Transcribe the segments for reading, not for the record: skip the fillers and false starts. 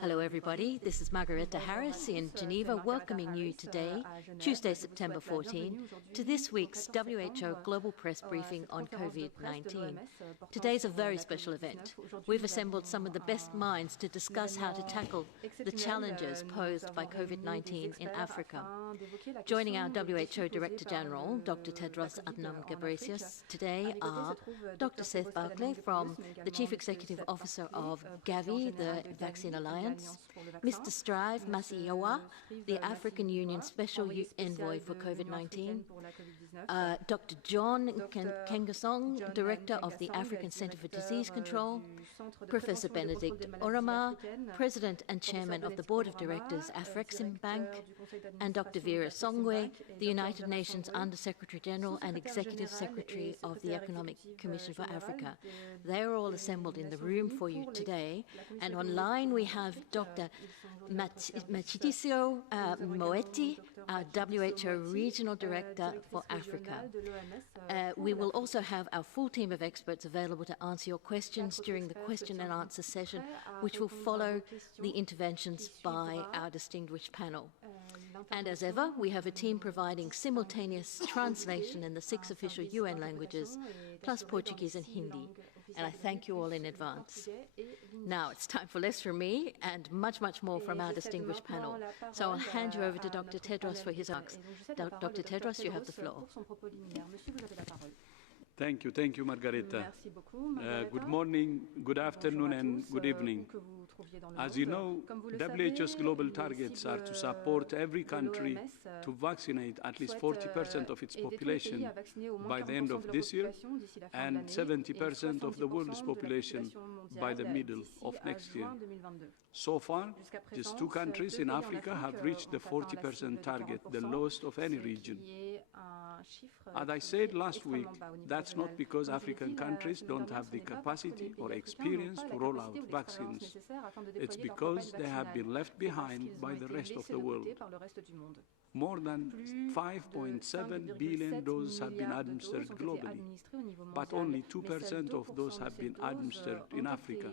Hello everybody, this is Margareta Harris in Geneva welcoming you today, Tuesday, September 14, to this week's WHO Global Press Briefing on COVID-19. Today's a very special event. We've assembled some of the best minds to discuss how to tackle the challenges posed by COVID-19 in Africa. Joining our WHO Director General, Dr. Tedros Adhanom Ghebreyesus, today are Dr. Seth Barclay from the Chief Executive Officer of Gavi, the Vaccine Alliance, Mr. Strive Masiyawa, the African Union Special Envoy for COVID-19, Dr. John Nkengasong, Director of the African Centre for Disease Control, Professor Benedict Oramah, President and Chairman of the Board of Directors, Afrexim Bank, and Dr. Vera Songwe, the United Nations Under-Secretary General and Executive Secretary of the Economic Commission for Africa. They are all assembled in the room for you today, and online we have Dr. Matshidiso Moeti, our WHO Regional Director for Africa. We will also have our full team of experts available to answer your questions during the question and answer session, which will follow the interventions by our distinguished panel. And as ever, we have a team providing simultaneous translation in the 6 official UN languages, plus Portuguese and Hindi. And I thank you all in advance. Now it's time for less from me and much, much more from our distinguished panel. So I'll hand you over to Dr. Tedros for his remarks. Dr. Tedros, you have the floor. Thank you, Margareta. Good morning, good afternoon, and good evening. As you know, WHO's global targets are to support every country to vaccinate at least 40% of its population by the end of this year and 70% of the world's population by the middle of next year. So far, just 2 countries in Africa have reached the 40% target, the lowest of any region. As I said last week, that's not because African countries don't have the capacity or experience to roll out vaccines. It's because they have been left behind by the rest of the world. More than 5.7 billion doses have been administered globally, but only 2% of those have been administered in Africa.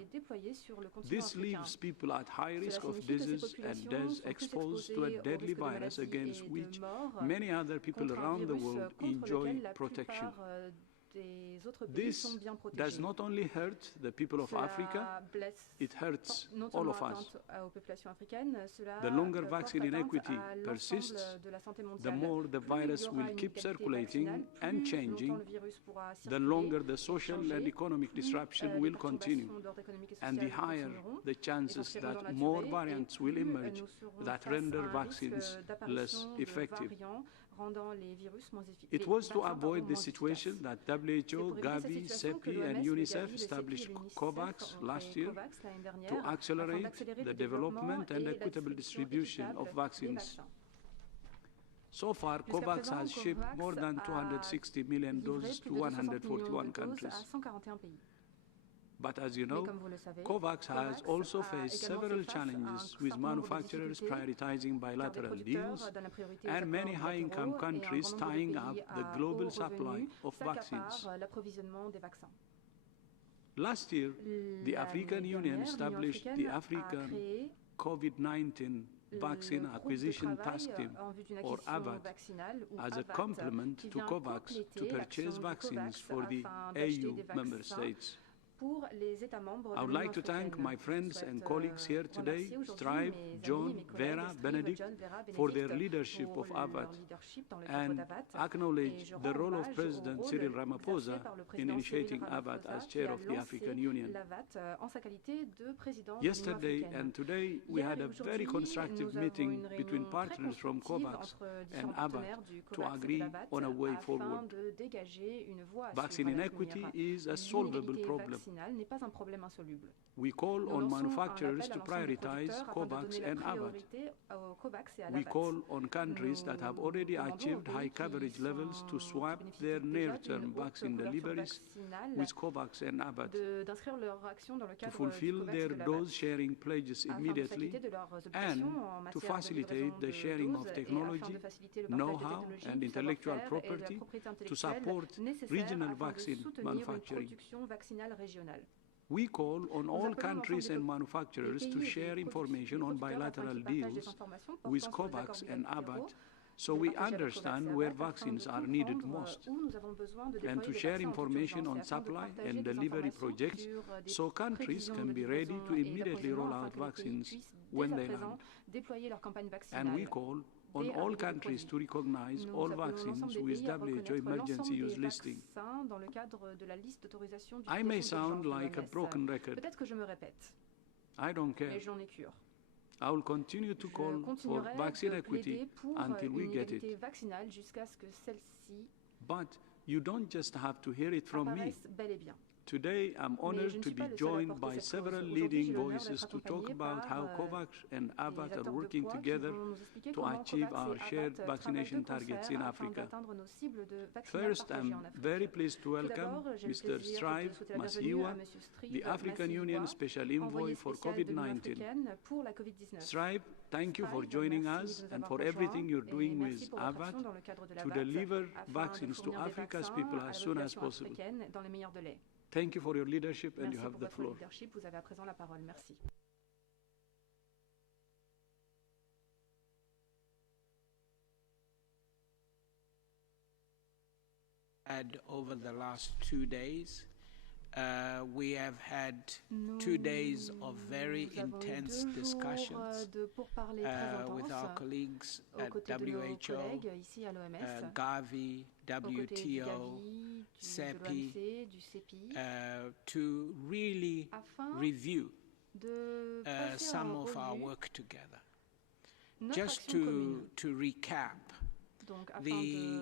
This leaves people at high risk of disease and death, exposed to a deadly virus against which many other people around the world enjoy protection. This does not only hurt the people of Africa, it hurts all of us. The longer vaccine inequity persists, the more the virus will keep circulating and changing, the longer the social and economic disruption will continue, and the higher the chances that more variants will emerge that render vaccines less effective. It was to avoid this situation that WHO, Gavi, CEPI, and UNICEF established COVAX last year to accelerate the development and equitable distribution of vaccines. So far, COVAX has shipped more than 260 million doses to 141 countries. But as you know, COVAX has also faced several challenges, with manufacturers prioritizing bilateral deals and many high-income countries tying up the global supply of vaccines. Last year, the African Union established the African COVID-19 Vaccine Acquisition Task Team, or AVAT, as a complement to COVAX to purchase vaccines for the AU member states. I would like to thank my friends and colleagues here today, Strive, John, Vera, Benedict, for their leadership of AVAT, and acknowledge the role of President Cyril Ramaphosa in initiating AVAT as chair of the African Union. Yesterday and today, we had a very constructive meeting between partners from COVAX and AVAT to agree on a way forward. Vaccine inequity is a solvable problem. We call on manufacturers to prioritize COVAX and AVAT. We call on countries that have already achieved high coverage levels to swap their near-term vaccine deliveries with COVAX and AVAT, to fulfill their dose-sharing pledges immediately, and to facilitate the sharing of technology, know-how, and intellectual property to support regional vaccine manufacturing. We call on all countries and manufacturers to share information on bilateral deals with COVAX and AVAT so we understand where vaccines are needed most, and to share information on supply and delivery projects so countries can be ready to immediately roll out vaccines when they land. And we call on all countries to recognize all vaccines with WHO emergency use listing. I may sound like a broken record. I don't care. I will continue to call for vaccine equity until we get it. But you don't just have to hear it from me. Today, I'm honored to be joined by several leading voices to talk about how COVAX and AVAT are working together to achieve our shared vaccination targets in Africa. First, I'm very pleased to welcome Mr. Strive Masiyiwa, the African Union Special Envoy for COVID-19. Strive, thank you for joining us and for everything you're doing with AVAT to deliver vaccines to Africa's people as soon as possible. Thank you for your leadership, and you have the floor. Over the last 2 days, we have had 2 days of very intense discussions with our colleagues at WHO, Gavi, WTO, CEPI, to really review some of our work together. Just to recap, the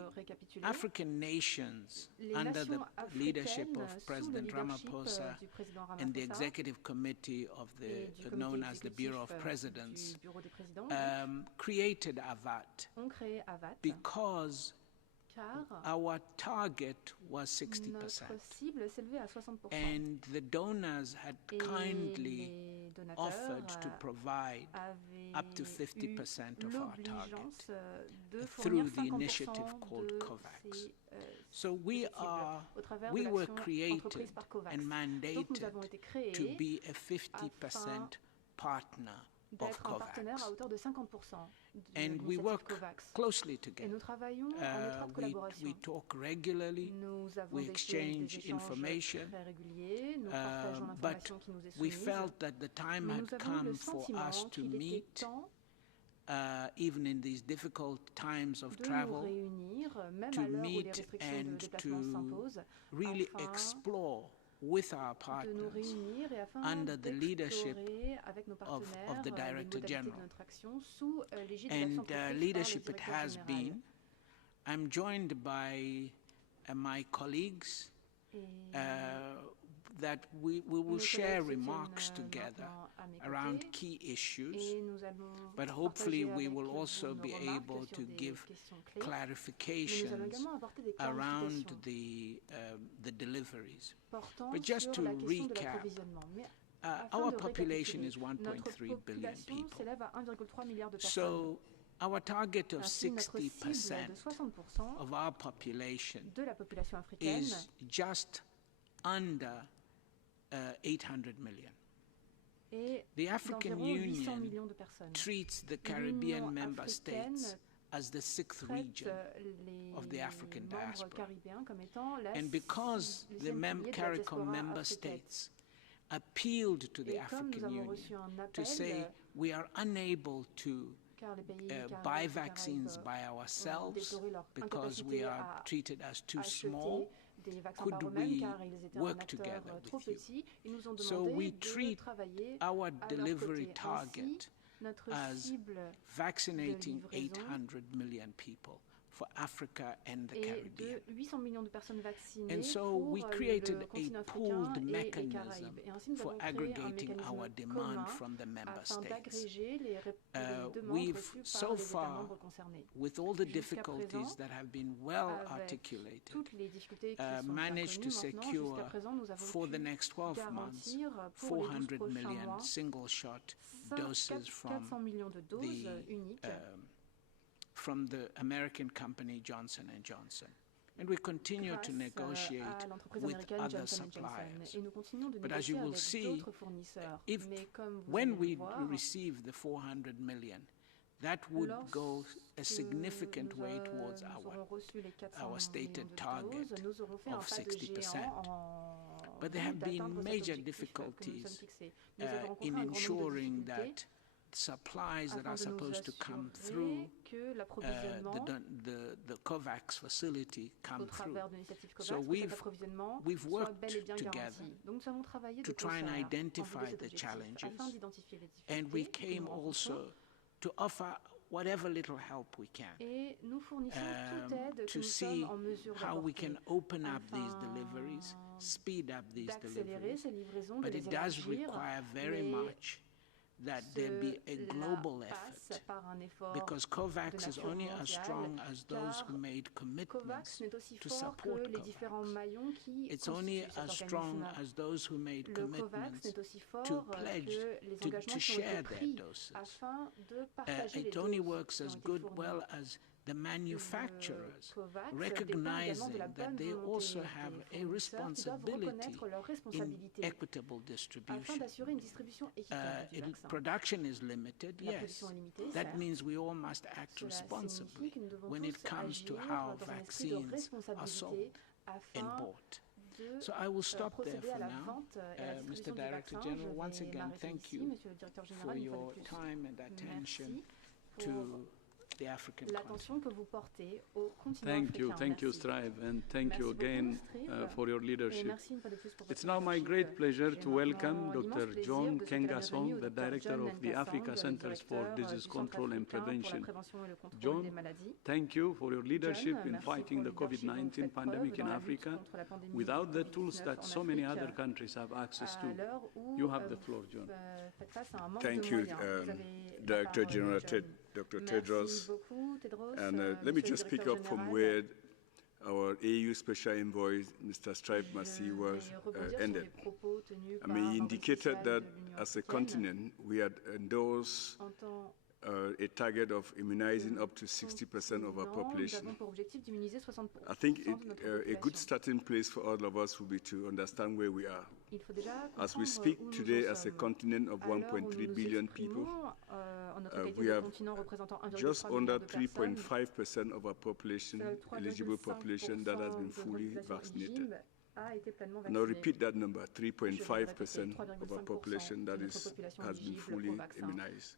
African nations, under the leadership of President Ramaphosa and the Executive Committee of the known as the Bureau of Presidents, created AVAT because our target was 60%, and the donors had kindly offered to provide up to 50% of our target through the initiative called COVAX. So we were created and mandated to be a 50% partner of COVAX. And we work closely together. We talk regularly, we exchange information, but we felt that the time had come for us to meet, even in these difficult times of travel, to meet and to really explore with our partners under the leadership of the Director General. And leadership it has been. I'm joined by my colleagues that we will share remarks together around key issues, but hopefully we will also be able to give clarifications around the deliveries. But just to recap, our population is 1.3 billion people. So our target of 60% of our population is just under 800 million. The African Union treats the Caribbean member states as the 6th region of the African diaspora. And because the CARICOM member states appealed to the African Union to say we are unable to buy vaccines by ourselves because we are treated as too small, could we work together with you? So we treat our delivery target as vaccinating 800 million people for Africa and the Caribbean. And so we created a pooled mechanism for aggregating our demand from the member states. We've so far, with all the difficulties that have been well articulated, managed to secure for the next 12 months 400 million single-shot doses from the American company Johnson & Johnson. And we continue to negotiate with other suppliers. But as you will see, when we receive the 400 million, that would go a significant way towards our stated target of 60%. But there have been major difficulties in ensuring that supplies that are supposed to come through the COVAX facility come through. So we've worked together to try and identify the challenges, and we came also to offer whatever little help we can to see how we can open up these deliveries, speed up these deliveries, but it does require very much that there be a global effort, because COVAX is only as strong as those who made commitments to support COVAX. It's only as strong as those who made commitments to pledge to share their doses. It only works as well as the manufacturers recognizing that they also have a responsibility in equitable distribution. Production is limited, yes. That means we all must act responsibly when it comes to how vaccines are sold and bought. So I will stop there for now. Mr. Director General, once again, thank you for your time and attention to the African continent. Thank you, Strive, and thank you again for your leadership. It's now my great pleasure to welcome Dr. John Nkengasong, the Director of the Africa Centers for Disease Control and Prevention. John, thank you for your leadership in fighting the COVID-19 pandemic in Africa without the tools that so many other countries have access to. You have the floor, John. Thank you, Director General Dr. Tedros. And let me just pick up from where our AU Special Envoy, Mr. Strive Massi, was ended. I mean, he indicated that as a continent, we had endorsed a target of immunizing up to 60% of our population. I think a good starting place for all of us would be to understand where we are. As we speak today as a continent of 1.3 billion people, we have just under 3.5% of our population, eligible population, that has been fully vaccinated. And I'll repeat that number, 3.5% of our population that has been fully immunized.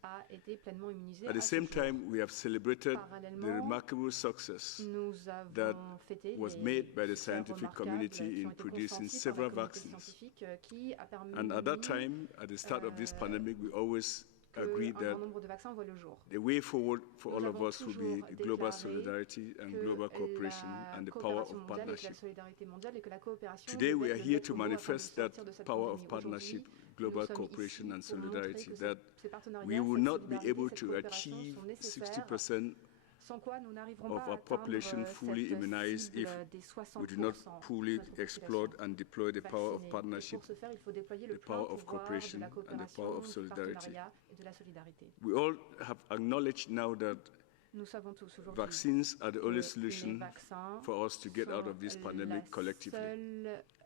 At the same time, we have celebrated the remarkable success that was made by the scientific community in producing several vaccines. And at that time, at the start of this pandemic, we always agreed that the way forward for all of us will be the global solidarity and global cooperation and the power of partnership. Today we are here to manifest that power of partnership, global cooperation and solidarity, that we will not be able to achieve 60% of our population fully immunized if we do not fully explore and deploy the power of partnership, the power of cooperation, and the power of solidarity. We all have acknowledged now that vaccines are the only solution for us to get out of this pandemic collectively.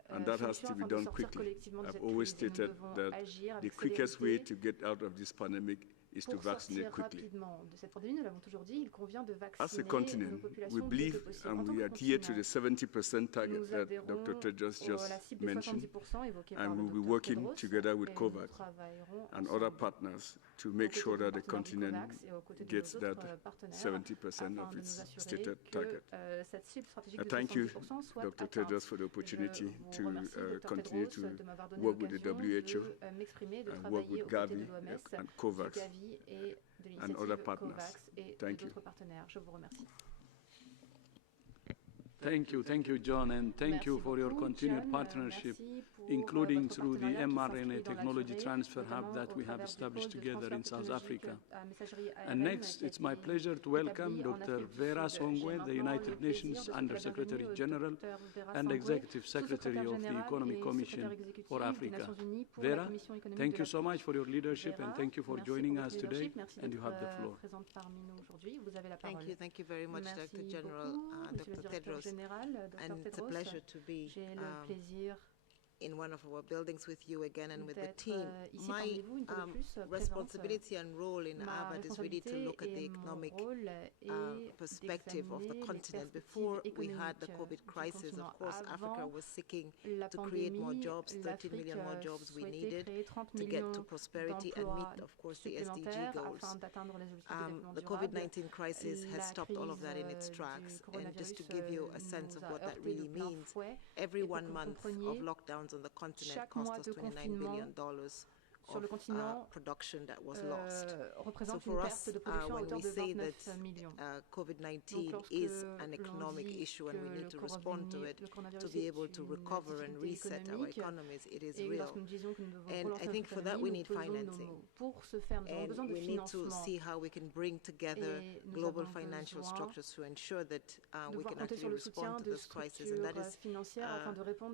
And that has to be done quickly. I've always stated that the quickest way to get out of this pandemic is to vaccinate quickly. As a continent, we believe and we adhere to the 70% target that Dr. Tedros just mentioned, and we'll be working together with COVAX and other partners to make sure that the continent gets that 70% of its stated target. I thank you, Dr. Tedros, for the opportunity to continue to work with the WHO and work with Gavi and COVAX and other partners. Thank you. Thank you, John, and thank you for your continued partnership, including through the mRNA technology transfer hub that we have established together in South Africa. And next, it's my pleasure to welcome Dr. Vera Songwe, the United Nations Under-Secretary General and Executive Secretary of the Economic Commission for Africa. Vera, thank you so much for your leadership and thank you for joining us today, and you have the floor. Thank you very much, Dr. General, Dr. Tedros. and it's a pleasure to be in one of our buildings with you again and with the team. My responsibility and role in AVAD is really to look at the economic perspective of the continent. Before we had the COVID crisis, of course, Africa was seeking to create more jobs, 13 million more jobs we needed to get to prosperity and meet, of course, the SDG goals. The COVID-19 crisis has stopped all of that in its tracks. And just to give you a sense of what that really means, every 1 month of lockdowns on the continent cost us $29 billion of production that was lost. So for us, when we say that COVID-19 is an economic issue and we need to respond to it to be able to recover and reset our economies, it is real. And I think for that we need financing. And we need to see how we can bring together global financial structures to ensure that we can actually respond to this crisis. And that is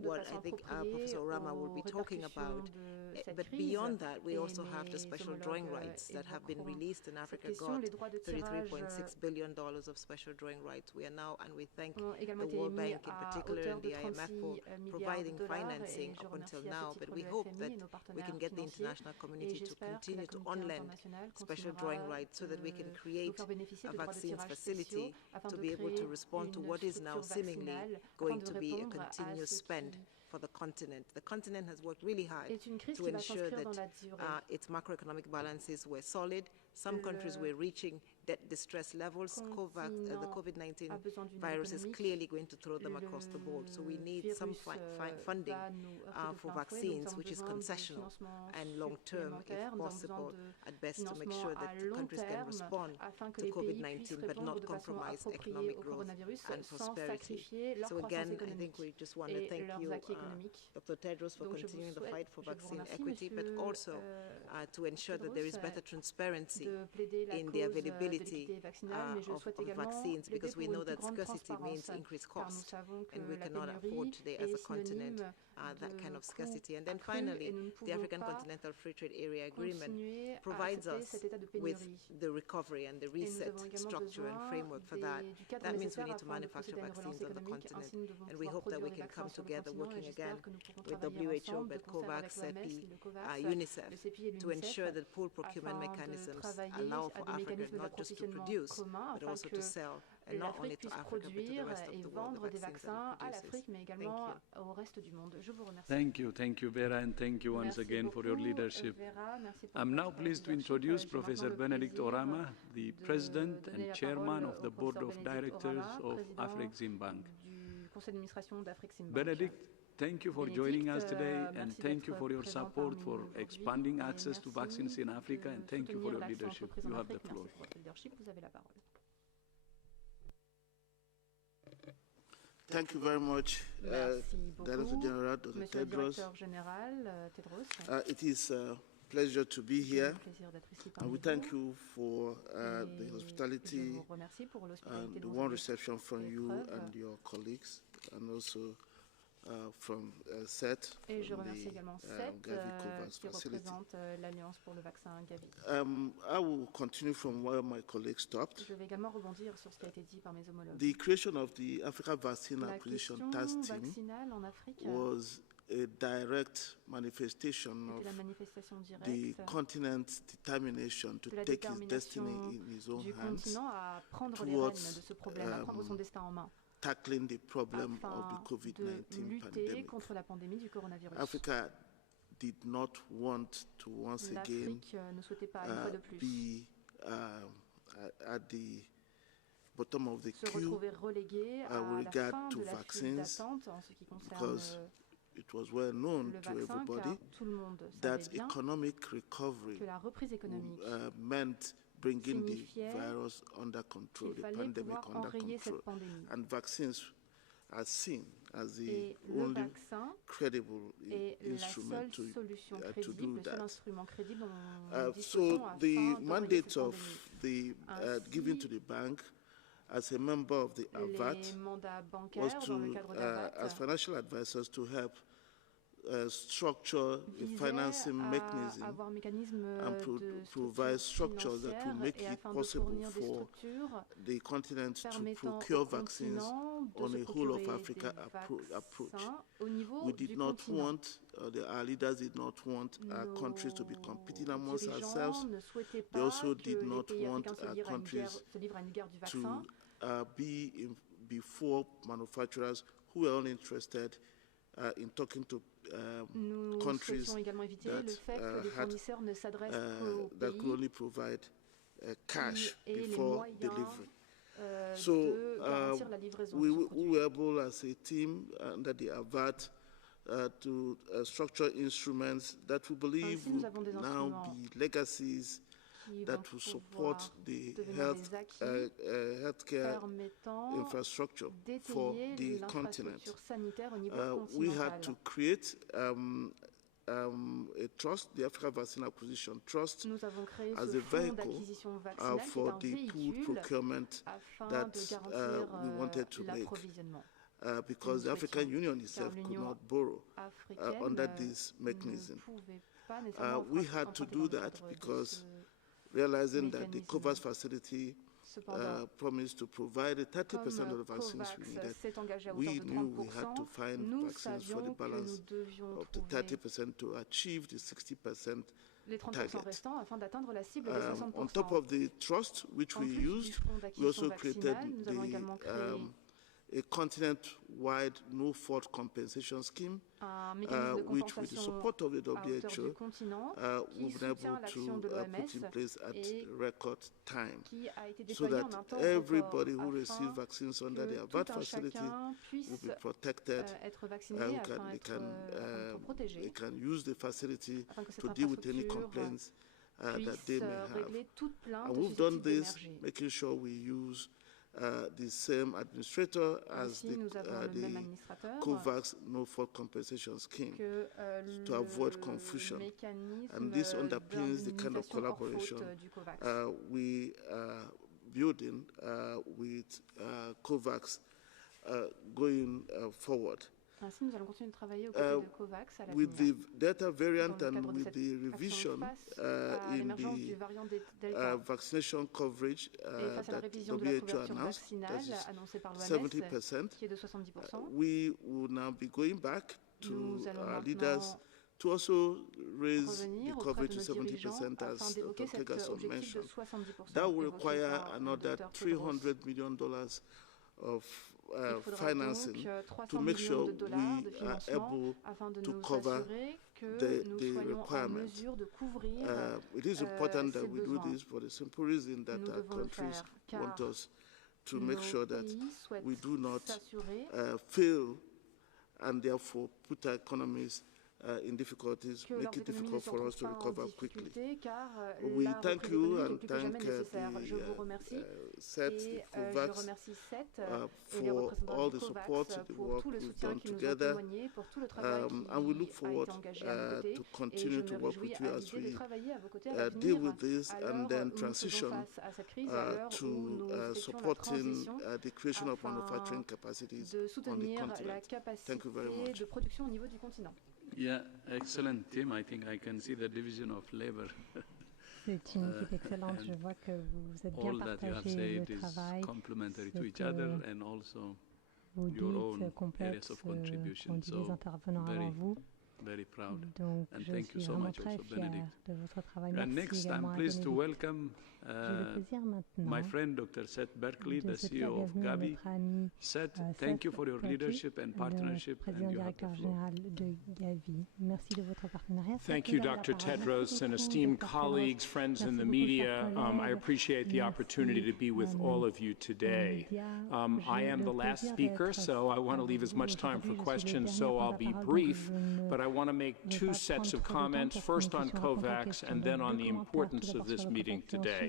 what I think Professor Rama will be talking about. But beyond that, we also have the special drawing rights that have been released, and Africa got $33.6 billion of special drawing rights. We are now, and we thank the World Bank in particular and the IMF for providing financing up until now, but we hope that we can get the international community to continue to on-lend special drawing rights so that we can create a vaccines facility to be able to respond to what is now seemingly going to be a continuous spend for the continent. The continent has worked really hard to ensure that its macroeconomic balances were solid. Some countries were reaching debt distress levels. The COVID-19 virus is clearly going to throw them across the board. So we need some funding for vaccines, which is concessional and long-term, if possible, at best, to make sure that countries can respond to COVID-19 but not compromise economic growth and prosperity. So again, I think we just want to thank you, Dr. Tedros, for continuing the fight for vaccine equity, but also to ensure that there is better transparency in the availability of vaccines, because we know that scarcity means increased cost, and we cannot afford today as a continent that kind of scarcity. And then finally, the African Continental Free Trade Area Agreement provides us with the recovery and the reset structure and framework for that. That means we need to manufacture vaccines on the continent, and we hope that we can come together working again with WHO, but COVAX, CEPI, UNICEF, to ensure that pool procurement mechanisms allow for Africa not just to produce, but also to sell, and not only to Africa, but to the rest of the world, the vaccines that it produces. Thank you, Vera, and thank you once again for your leadership. I'm now pleased to introduce Professor Benedict Orama, the President and Chairman of the Board of Directors of Afreximbank. Benedict, thank you for joining us today, and thank you for your support for expanding access to vaccines in Africa, and thank you for your leadership. You have the floor. Thank you very much, Director General Dr. Tedros. It is a pleasure to be here, and we thank you for the hospitality and the warm reception from you and your colleagues, and also from SET, et je remercie également SET qui représente l'Alliance pour le vaccin Gavi. I will continue from where my colleague stopped. Je vais également rebondir sur ce qui a été dit par mes homologues. The creation of the Africa Vaccine Acquisition Task Team was a direct manifestation of the continent's determination to take its destiny in its own hands towards tackling the problem of the COVID-19 pandemic. Africa did not want to once again be at the bottom of the queue with regard to vaccines, because it was well known to everybody that economic recovery meant bringing the virus under control, the pandemic under control. And vaccines are seen as the only credible instrument to do that. So the mandate of the given to the bank as a member of the AVAT was to, as financial advisors, to help structure a financing mechanism and provide structures that will make it possible for the continent to procure vaccines on a whole of Africa approach. We did not want, our leaders did not want our countries to be competing amongst ourselves. They also did not want our countries to be before manufacturers who were only interested in talking to countries that could only provide cash before delivery. So we were able as a team under the AVAT to structure instruments that we believe will now be legacies that will support the healthcare infrastructure for the continent. We had to create a trust, the Africa Vaccine Acquisition Trust, as a vehicle for the pooled procurement that we wanted to make. Because the African Union itself could not borrow under this mechanism. We had to do that because realizing that the COVAX facility promised to provide 30% of the vaccines we needed, we knew we had to find vaccines for the balance of the 30% to achieve the 60% target. On top of the trust which we used, we also created a continent-wide no-fault compensation scheme, which with the support of the WHO, we've been able to put in place at record time, so that everybody who receives vaccines under the AVAT facility will be protected. They can use the facility to deal with any complaints that they may have. And we've done this, making sure we use the same administrator as the COVAX no-fault compensation scheme to avoid confusion. And this underpins the kind of collaboration we are building with COVAX going forward. Ainsi, nous allons continuer de travailler aux côtés de COVAX à l'avenir. With the Delta variant and with the revision in the vaccination coverage that WHO announced, that is 70%, we will now be going back to our leaders to also raise the coverage to 70%, as Dr. Nkengasong mentioned. That will require another $300 million of financing to make sure we are able to cover the requirements. It is important that we do this for the simple reason that our countries want us to make sure that we do not fail and therefore put our economies in difficulties, make it difficult for us to recover quickly. We thank you and thank the CET, the COVAX, for all the support, the work we've done together, and we look forward to continue to work with you as we deal with this and then transition to supporting the creation of manufacturing capacities on the continent. Thank you very much. Yeah, excellent, Tim. I think I can see the division of labor. C'est une équipe excellente. Je vois que vous êtes bien partagé le travail. Complementary to each other and also your own areas of contribution. So very proud. Donc, and thank you so much also, Benedict. And next, I'm pleased to welcome my friend Dr. Seth Berkley, the CEO of Gavi. Seth, thank you for your leadership and partnership. And you have the floor. Thank you, Dr. Tedros, and esteemed colleagues, friends in the media. I appreciate the opportunity to be with all of you today. I am the last speaker, so I want to leave as much time for questions, so I'll be brief, but I want to make two sets of comments, first on COVAX and then on the importance of this meeting today.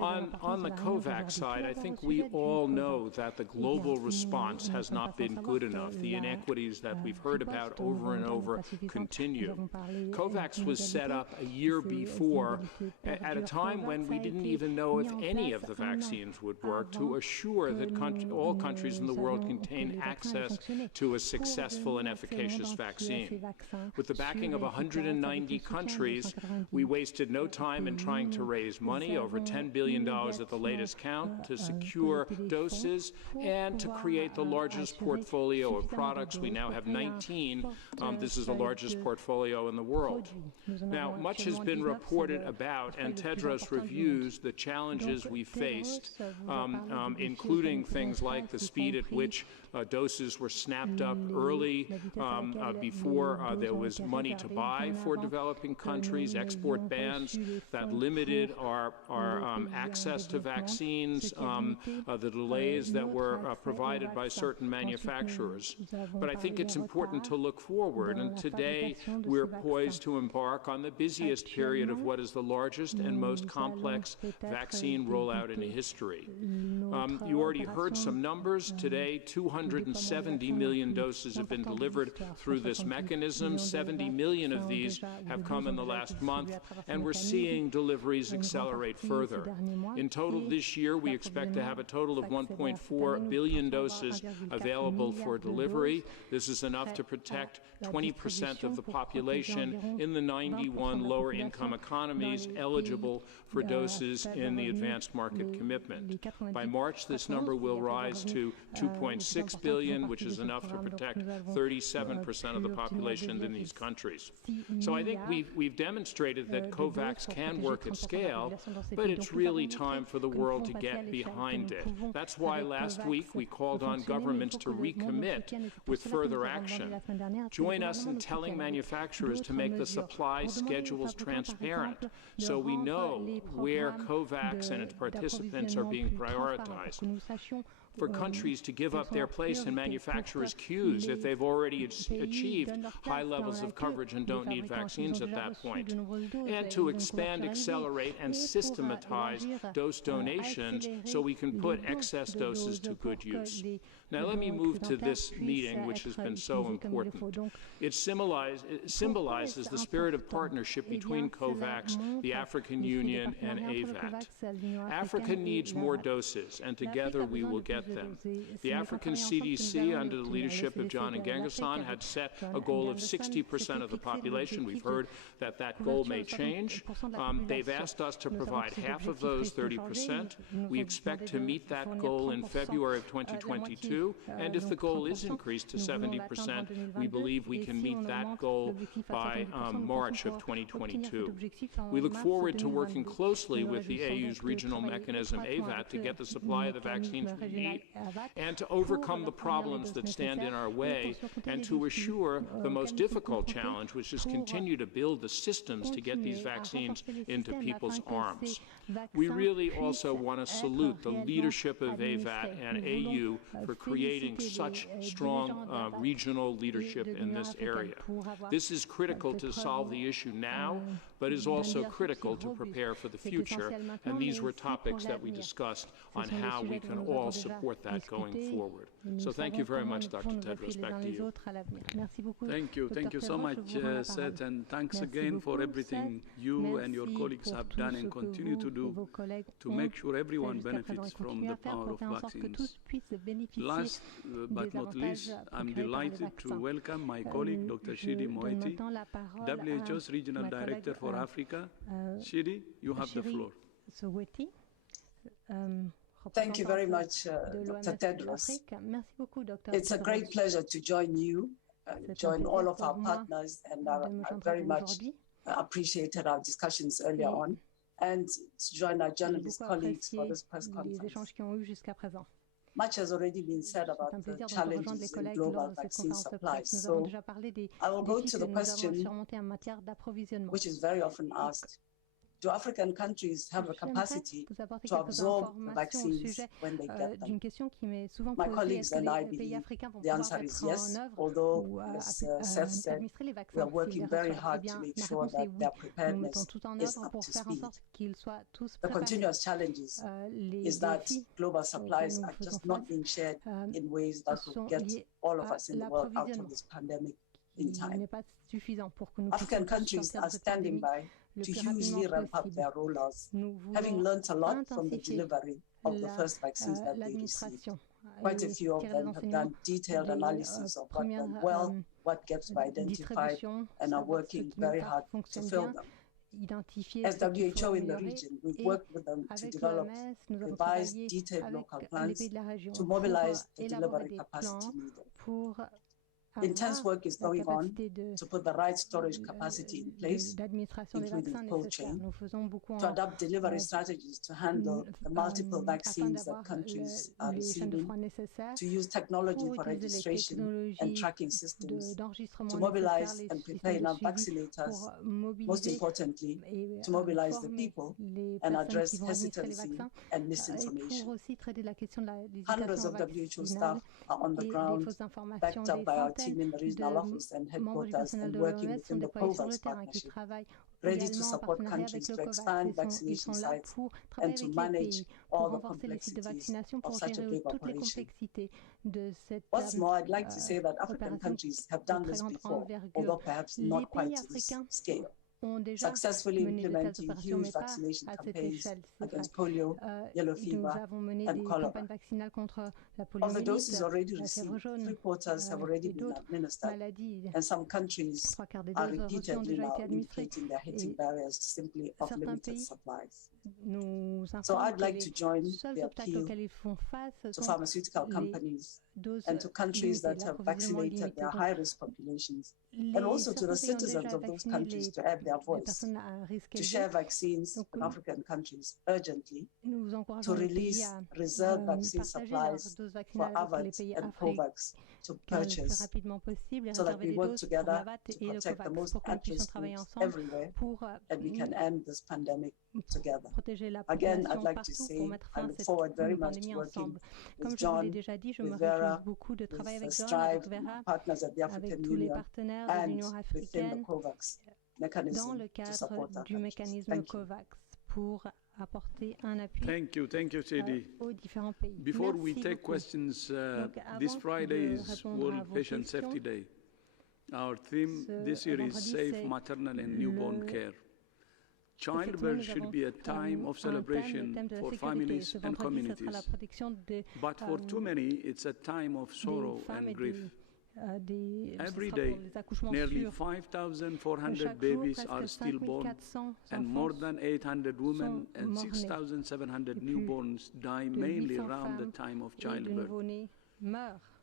On the COVAX side, I think we all know that the global response has not been good enough. The inequities that we've heard about over and over continue. COVAX was set up a year before, at a time when we didn't even know if any of the vaccines would work, to assure that all countries in the world contain access to a successful and efficacious vaccine. With the backing of 190 countries, we wasted no time in trying to raise money, over $10 billion at the latest count, to secure doses and to create the largest portfolio of products. We now have 19. This is the largest portfolio in the world. Now, much has been reported about, and Tedros reviews the challenges we faced, including things like the speed at which doses were snapped up early before there was money to buy for developing countries, export bans that limited our access to vaccines, the delays that were provided by certain manufacturers. But I think it's important to look forward, and today we're poised to embark on the busiest period of what is the largest and most complex vaccine rollout in history. You already heard some numbers. Today, 270 million doses have been delivered through this mechanism. 70 million of these have come in the last month, and we're seeing deliveries accelerate further. In total this year, we expect to have a total of 1.4 billion doses available for delivery. This is enough to protect 20% of the population in the 91 lower-income economies eligible for doses in the advanced market commitment. By March, this number will rise to 2.6 billion, which is enough to protect 37% of the population in these countries. So I think we've demonstrated that COVAX can work at scale, but it's really time for the world to get behind it. That's why last week we called on governments to recommit with further action. Join us in telling manufacturers to make the supply schedules transparent so we know where COVAX and its participants are being prioritized. For countries to give up their place in manufacturers' queues if they've already achieved high levels of coverage and don't need vaccines at that point, and to expand, accelerate, and systematize dose donations so we can put excess doses to good use. Now let me move to this meeting, which has been so important. It symbolizes the spirit of partnership between COVAX, the African Union, and AVAT. Africa needs more doses, and together we will get them. The African CDC, under the leadership of John Nkengasong, had set a goal of 60% of the population. We've heard that that goal may change. They've asked us to provide half of those 30%. We expect to meet that goal in February of 2022. And if the goal is increased to 70%, we believe we can meet that goal by March of 2022. We look forward to working closely with the AU's regional mechanism, AVAT, to get the supply of the vaccines we need and to overcome the problems that stand in our way and to assure the most difficult challenge, which is continue to build the systems to get these vaccines into people's arms. We really also want to salute the leadership of AVAT and AU for creating such strong regional leadership in this area. This is critical to solve the issue now, but is also critical to prepare for the future, and these were topics that we discussed on how we can all support that going forward. So thank you very much, Dr. Tedros. Back to you. Thank you so much, Seth, and thanks again for everything you and your colleagues have done and continue to do to make sure everyone benefits from the power of vaccines. Last but not least, I'm delighted to welcome my colleague, Dr. Shidi Moeti, WHO's Regional Director for Africa. Shidi, you have the floor. Thank you very much, Dr. Tedros. It's a great pleasure to join you, join all of our partners, and I very much appreciated our discussions earlier on, and to join our journalist colleagues for this press conference. Much has already been said about the challenges in global vaccine supply, so I will go to the question which is very often asked. do African countries have a capacity to absorb the vaccines when they get them? My colleagues and I believe the answer is yes, although, as Seth said, we are working very hard to make sure that their preparedness is up to speed. The continuous challenges is that global supplies are just not being shared in ways that will get all of us in the world out of this pandemic in time. African countries are standing by to hugely ramp up their rollouts, having learned a lot from the delivery of the first vaccines that they received. Quite a few of them have done detailed analysis of what went well, what gaps were identified, and are working very hard to fill them. As WHO in the region, we've worked with them to develop revised, detailed local plans to mobilize the delivery capacity needed. Intense work is going on to put the right storage capacity in place, including cold chain, to adapt delivery strategies to handle the multiple vaccines that countries are receiving, to use technology for registration and tracking systems, to mobilize and prepare enough vaccinators, most importantly, to mobilize the people and address hesitancy and misinformation. Hundreds of WHO staff are on the ground, backed up by our team in the regional office and headquarters and working within the COVAX partnership, ready to support countries to expand vaccination sites and to manage all the complexities of such a big operation. What's more, I'd like to say that African countries have done this before, although perhaps not quite to this scale. Successfully implementing huge vaccination campaigns against polio, yellow fever, and cholera. Of the doses already received, 3/4 have already been administered, and some countries are repeatedly now indicating they're hitting barriers simply of limited supplies. So I'd like to join the appeal to pharmaceutical companies and to countries that have vaccinated their high-risk populations, and also to the citizens of those countries to add their voice, to share vaccines in African countries urgently, to release reserve vaccine supplies for AVAT and COVAX to purchase, so that we work together to protect the most at-risk groups everywhere, and we can end this pandemic together. Again, I'd like to say I look forward very much to working with John, with Vera, with Strive, partners at the African Union, and within the COVAX mechanism to support our countries. Thank you. Thank you, Teddy. Before we take questions, this Friday is World Patient Safety Day. Our theme this year is Safe Maternal and Newborn Care. Childbirth should be a time of celebration for families and communities, but for too many, it's a time of sorrow and grief. Every day, nearly 5,400 babies are stillborn, and more than 800 women and 6,700 newborns die mainly around the time of childbirth.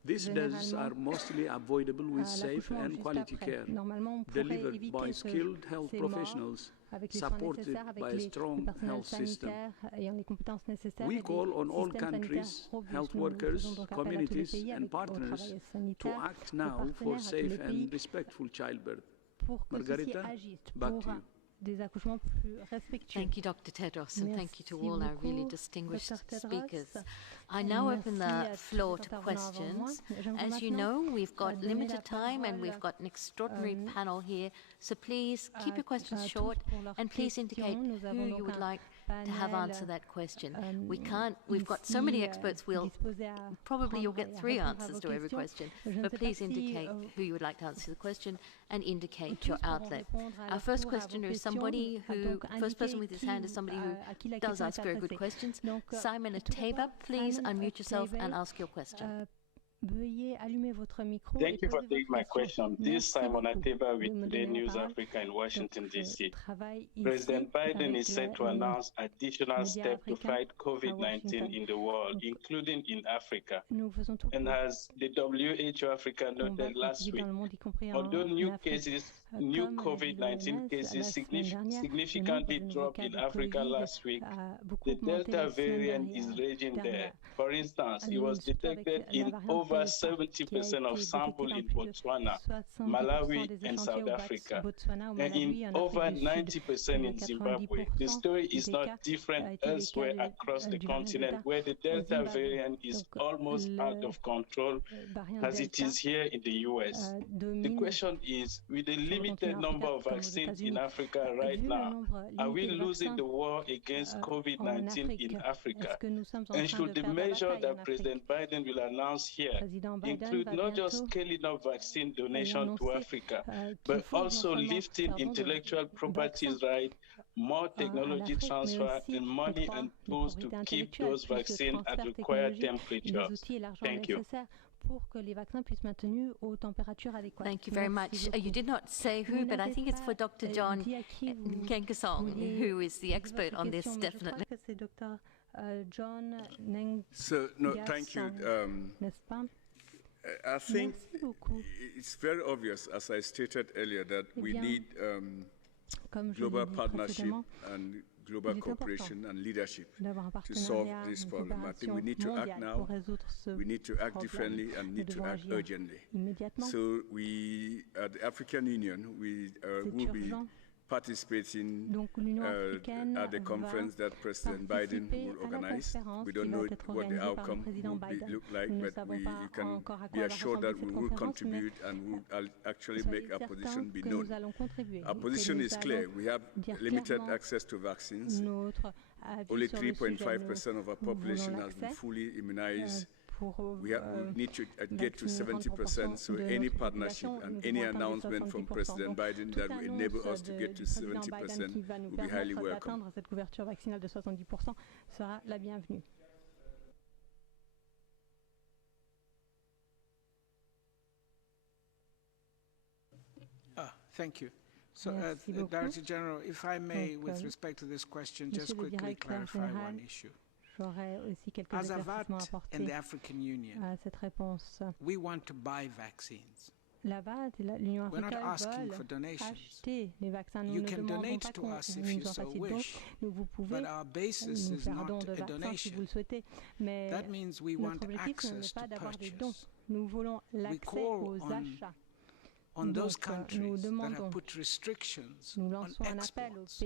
These deaths are mostly avoidable with safe and quality care, delivered by skilled health professionals, supported by a strong health system. We call on all countries, health workers, communities, and partners to act now for safe and respectful childbirth. Margarita, back to you. Thank you, Dr. Tedros, and thank you to all our really distinguished speakers. I now open the floor to questions. As you know, we've got limited time and we've got an extraordinary panel here, so please keep your questions short and please indicate who you would like to have answer that question. We've got so many experts, probably you'll get 3 answers to every question, but please indicate who you would like to answer the question and indicate your outlet. Our first questioner is first person with his hand is somebody who does ask very good questions. Simon Ateba, please unmute yourself and ask your question. Thank you for taking my question. This is Simon Ateba with Today News Africa in Washington, D.C. President Biden is set to announce additional steps to fight COVID-19 in the world, including in Africa. And as the WHO Africa noted last week, although new COVID-19 cases significantly dropped in Africa last week, the Delta variant is raging there. For instance, it was detected in over over 70% of samples in Botswana, Malawi, and South Africa, and in over 90% in Zimbabwe. The story is not different elsewhere across the continent, where the Delta variant is almost out of control as it is here in the US. The question is, with the limited number of vaccines in Africa right now, are we losing the war against COVID-19 in Africa? And should the measure that President Biden will announce here include not just scaling up vaccine donation to Africa, but also lifting intellectual property rights, more technology transfer, and money and tools to keep those vaccines at required temperatures? Thank you. Thank you very much. You did not say who, but I think it's for Dr. John Nkengasong, who is the expert on this, definitely. So, no, thank you. I think it's very obvious, as I stated earlier, that we need global partnership and global cooperation and leadership to solve this problem. I think we need to act now, we need to act differently, and need to act urgently. So we, at the African Union, we will be participating at the conference that President Biden will organize. We don't know what the outcome will look like, but you can be assured that we will contribute and will actually make our position be known. Our position is clear. We have limited access to vaccines. Only 3.5% of our population has been fully immunized. We need to get to 70%, so any partnership and any announcement from President Biden that will enable us to get to 70% will be highly welcome. Thank you. So, Director General, if I may, with respect to this question, just quickly clarify one issue. As AVAT and the African Union, we want to buy vaccines. We're not asking for donations. You can donate to us if you so wish, but our basis is not a donation. That means we want access to purchase. We call on those countries that have put restrictions on exports